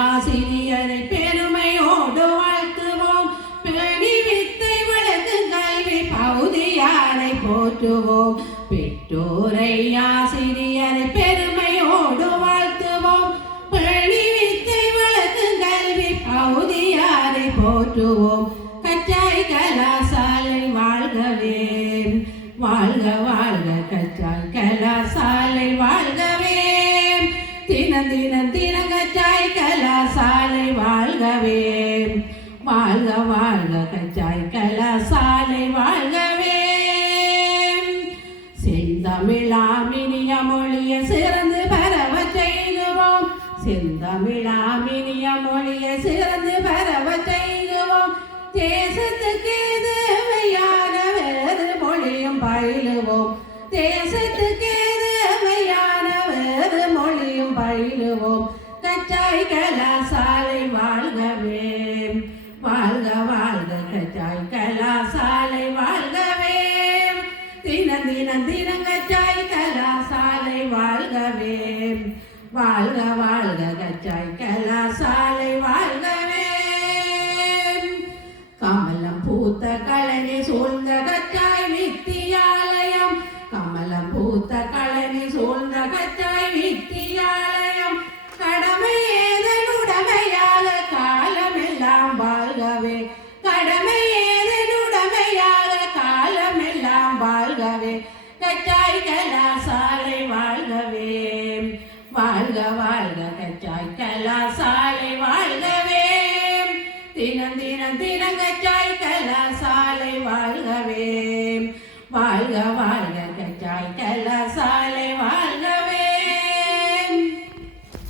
ஆசிரியரை பெருமையோடு வாழ்த்துவோம். பேணி வித்தை வளர்த்து கல்வி பௌதியாரை போற்றுவோம். பெற்றோரை ஆசிரியரை பெருமையோடு வாழ்த்துவோம். பேணி வித்தை வளர்த்து கல்வி பௌதியாரை போற்றுவோம். கச்சாய் கலாசாலை வாழ்கவே, வாழ்க வாழ்க கச்சாய் கலாசாலை வாழ்கவே. தினம் தினம் தினம் கச்சாய் கலாசாலை வாழ்கவே, வாழ்க வாழ்க கச்சாய் கலாசாலை வாழ்கவே. செந்தமிழாமினிய மொழிய சிறந்து பரவ செய்குவோம். செந்தமிழாமினிய மொழிய சிறந்து பரவ செய்குவோம். தேசத்துக்கு தேவையான வேறு மொழியும் பயிலுவோம். தேசத்துக்கு தேவையான வேறு மொழியும் பயிலுவோம். கச்சாய் கலாசாலை வாழ்கவே, வாழ்க வாழ்க கச்சாய் கலாசாலை வாழ்கவே. தினம் தினம் தினம் கச்சாய் கலாசாலை வாழ்கவே, வாழ்க வாழ்க கச்சாய் கலாசாலை வாழ்கவே. கமலம் பூத்த கழனி சூழ்ந்த கச்சாய் வித்தியாலயம், கமலம் பூத்த கழனி சூழ்ந்த கச்சாய் வித்தியாலயம். கடமை ஏதனுடைமையாக காலமெல்லாம் வாழ்கவே, கடமை ஏதனுடைமையாக காலமெல்லாம் வாழ்கவே. கச்சாய் கலாசாலை வாழ்கவே, வாழ்க வாழ்க கச்சாய் கலாசாலை